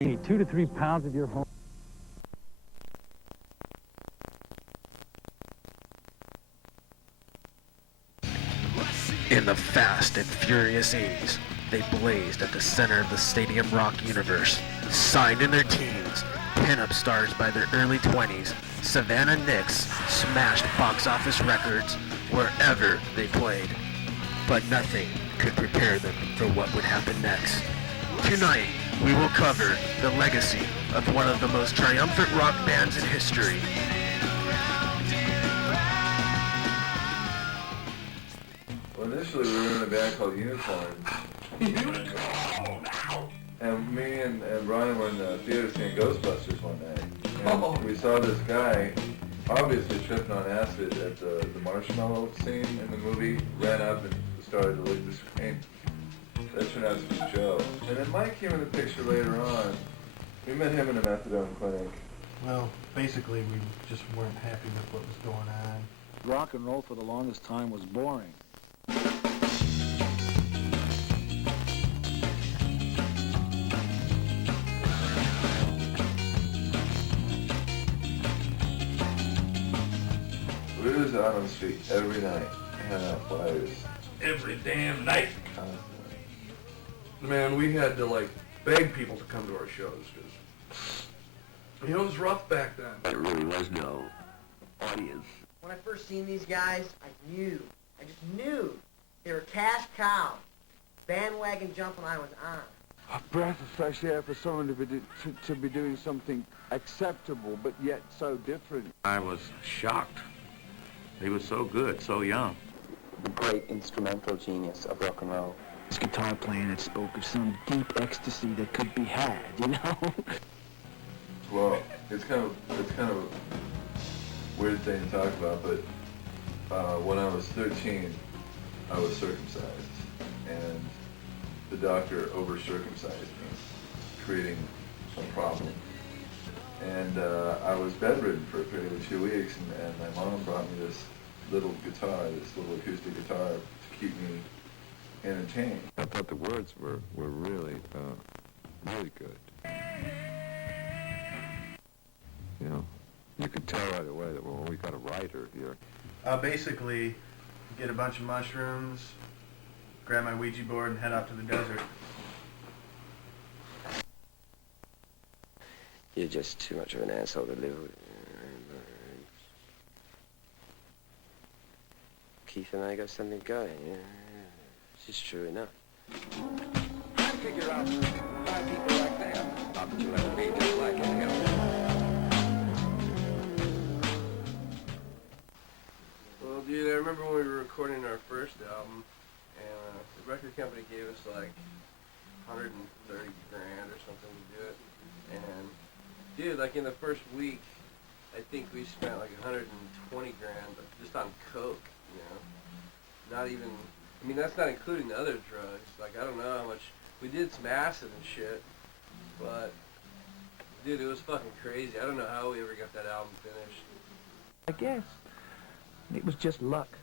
You need 2 to 3 pounds of your home. In the fast and furious 80s, they blazed at the center of the Stadium Rock universe. Signed in their teens, pin-up stars by their early 20s, Savannah Nix smashed box office records wherever they played. But nothing could prepare them for what would happen next. Tonight, we will cover the legacy of one of the most triumphant rock bands in history. Well, initially we were in a band called Unicorn. And me and Brian were in the theater seeing Ghostbusters one night. And we saw this guy obviously tripping on acid at the marshmallow scene in the movie, ran up and started to lick the screen. That turned out to be Joe. And then Mike came in the picture later on. We met him in a methadone clinic. Well, basically we just weren't happy with what was going on. Rock and roll for the longest time was boring. We was out on the street every night, handing out flyers. Every damn night. Constantly. Man, we had to like beg people to come to our shows because it was rough back then. There really was no audience. When I first seen these guys, I just knew they were cash cows. Bandwagon jumping I was on. A breath of fresh air for someone to be doing something acceptable, but yet so different. I was shocked. He was so good, so young. The great instrumental genius of rock and roll. His guitar playing, it spoke of some deep ecstasy that could be had, you know? Well, it's kind of a weird thing to talk about, but when I was 13, I was circumcised, and the doctor over-circumcised me, creating some problem. And I was bedridden for a period of 2 weeks, and my mom brought me this little guitar, this little acoustic guitar, to keep me entertained. I thought the words were really, really good. You know, you could tell right away that, well, we got a writer here. Basically, get a bunch of mushrooms, grab my Ouija board, and head out to the desert. You're just too much of an asshole to live with. Keith and I got something going, yeah. It's just true enough. I figure out 5 people like them. Not that you'll ever be just like him. Well, dude, I remember when we were recording our first album, and the record company gave us like 130 grand or something to do it, and dude, like in the first week, I think we spent like 120 grand just on coke, you know? Not even, I mean, that's not including the other drugs. Like, I don't know how much, we did some acid and shit, but, dude, it was fucking crazy. I don't know how we ever got that album finished. I guess it was just luck.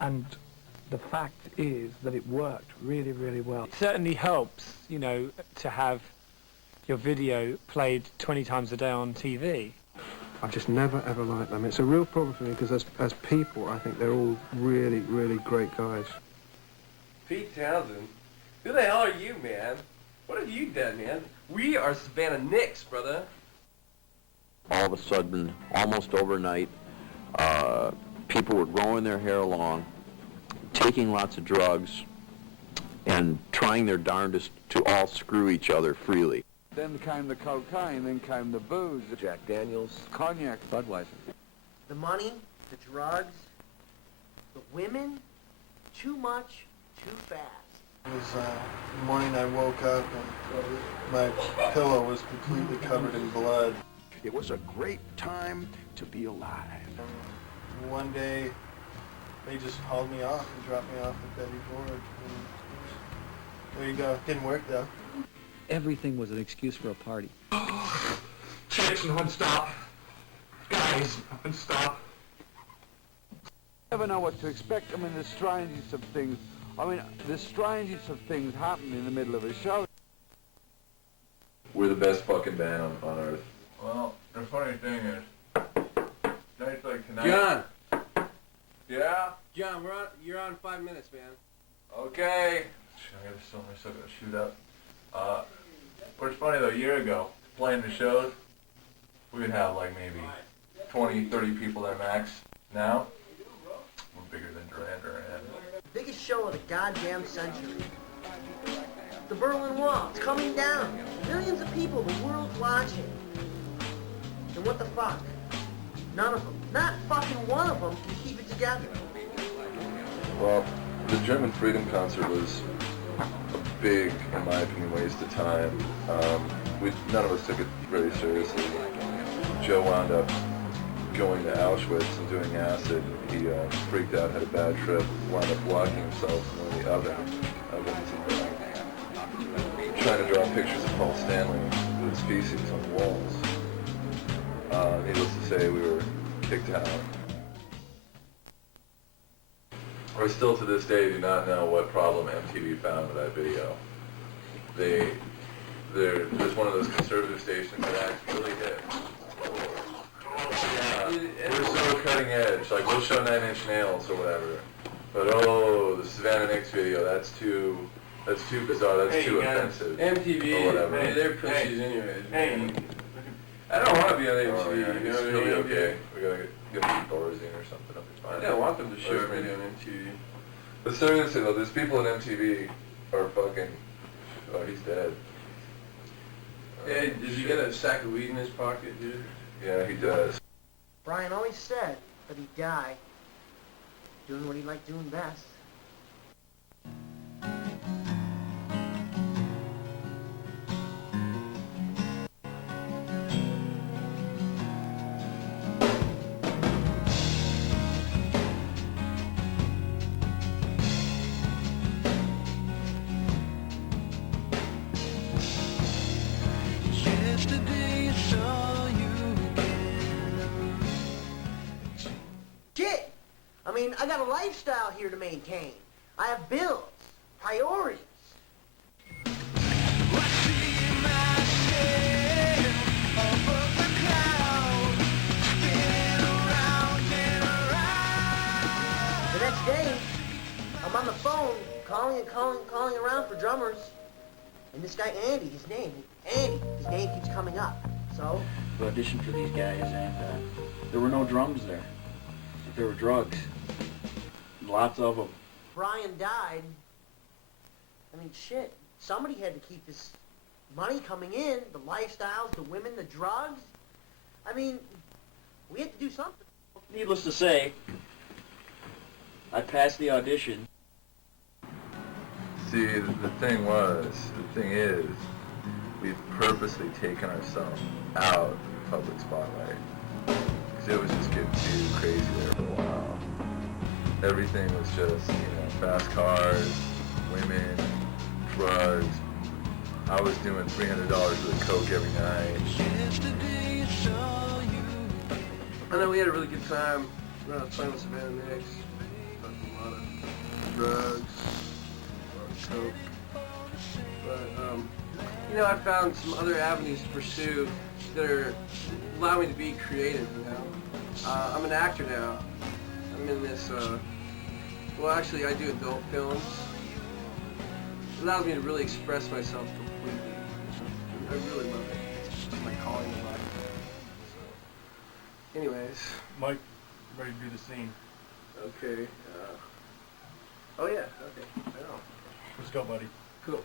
And the fact is that it worked really, really well. It certainly helps, you know, to have your video played 20 times a day on TV. I've just never ever liked them. It's a real problem for me because as people, I think they're all really, really great guys. Pete Townsend? Who the hell are you, man? What have you done, man? We are Savannah Nix, brother. All of a sudden, almost overnight, people were growing their hair long, taking lots of drugs, and trying their darndest to all screw each other freely. Then came the cocaine, then came the booze. Jack Daniels, Cognac. Budweiser. The money, the drugs, the women, too much, too fast. It was the morning I woke up and my pillow was completely covered in blood. It was a great time to be alive. One day, they just hauled me off and dropped me off at Betty Ford. And there you go. Didn't work though. Everything was an excuse for a party. Chicks non-stop. Guys non-stop. Never know what to expect. I mean, the strangest of things. The strangest of things happen in the middle of a show. we're the best fucking band on earth. Well, the funny thing is, nights like tonight... John! Yeah? John, you're on 5 minutes, man. Okay. I still gotta shoot up. What's funny though, a year ago, playing the shows, we would have like maybe 20, 30 people there max. Now, we're bigger than Duran Duran. Biggest show of the goddamn century. The Berlin Wall, it's coming down. Millions of people, the world's watching. And what the fuck? None of them, not fucking one of them, can keep it together. Well, the German Freedom concert was a big, in my opinion, waste of time. None of us took it very seriously. Joe wound up going to Auschwitz and doing acid. He freaked out, had a bad trip, wound up locking himself in one of the ovens and trying to draw pictures of Paul Stanley with his feces on the walls. Needless to say, we were kicked out. I still to this day do not know what problem MTV found with that video. There's one of those conservative stations that acts really hit. We're so cutting edge, like we'll show 9 Inch Nails or whatever. But the Savannah Nix video, that's too bizarre, that's too offensive. MTV, or whatever. man, they're pussies anyways. Man. I don't want to be on MTV, Oh, yeah, you know what I it'll mean? be okay. We gotta get some Doors in or something, it'll be fine. I don't want them to show me on MTV. But seriously though, there's people in MTV are fucking, he's dead. Hey, does he get a sack of weed in his pocket, dude? Yeah, he does. Brian always said that he'd die doing what he liked doing best. I mean, I got a lifestyle here to maintain. I have bills, priorities. The next day, I'm on the phone calling around for drummers. And this guy, Andy, his name keeps coming up. So? We auditioned for these guys, and there were no drums there. There were drugs. Lots of them. Brian died. I mean, shit. Somebody had to keep this money coming in. The lifestyles, the women, the drugs. I mean, we had to do something. Needless to say, I passed the audition. See, the thing is, we've purposely taken ourselves out of the public spotlight. Because it was just getting too crazy there for a while. Everything was just, fast cars, women, drugs. I was doing $300 worth of coke every night. I know we had a really good time when I was playing with Savannah Nix. A lot of drugs, a lot of coke. But, I found some other avenues to pursue that allow me to be creative, I'm an actor now. I'm in this, actually I do adult films. It allows me to really express myself completely. I really love it. It's just my calling in life. So, anyways. Mike, ready to do the scene. Okay. Oh yeah, okay. I know. Let's go, buddy. Cool.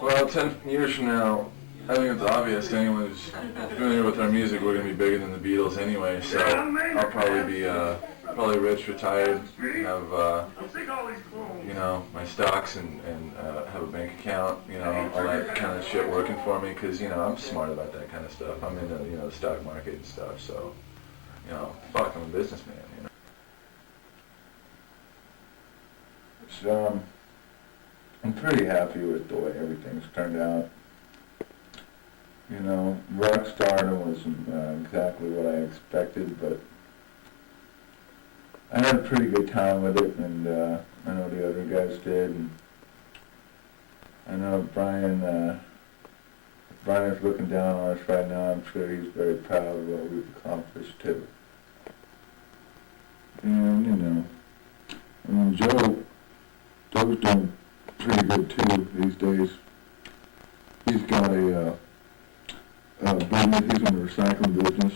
Well, 10 years from now, I think it's obvious to anyone who's familiar with our music, we're going to be bigger than the Beatles anyway, so I'll probably be probably rich, retired, have, my stocks and have a bank account, all that kind of shit working for me, because, I'm smart about that kind of stuff. I'm into, the stock market and stuff, so, fuck, I'm a businessman, So, I'm pretty happy with the way everything's turned out. Rock stardom wasn't exactly what I expected, but I had a pretty good time with it, and I know the other guys did, and I know Brian Brian's looking down on us right now. I'm sure he's very proud of what we've accomplished too. And, you know, I mean, Joe's doing pretty good too these days. He's got a business. He's in the recycling business.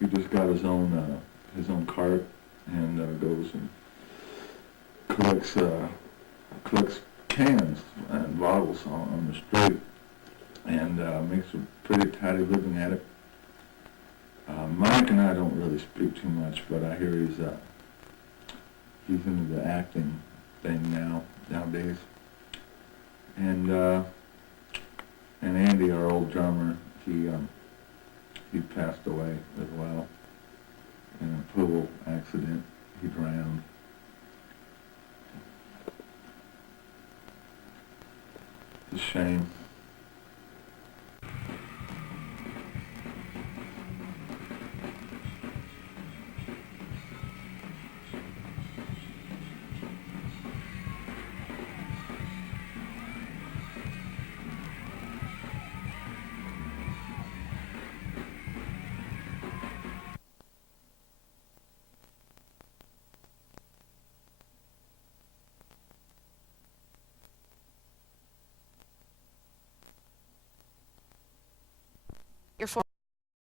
He just got his own cart and goes and collects cans and bottles on the street and makes a pretty tidy living at it. Mike and I don't really speak too much, but I hear he's into the acting thing nowadays. And Andy, our old drummer, he passed away as well in a pool accident. He drowned. It's a shame.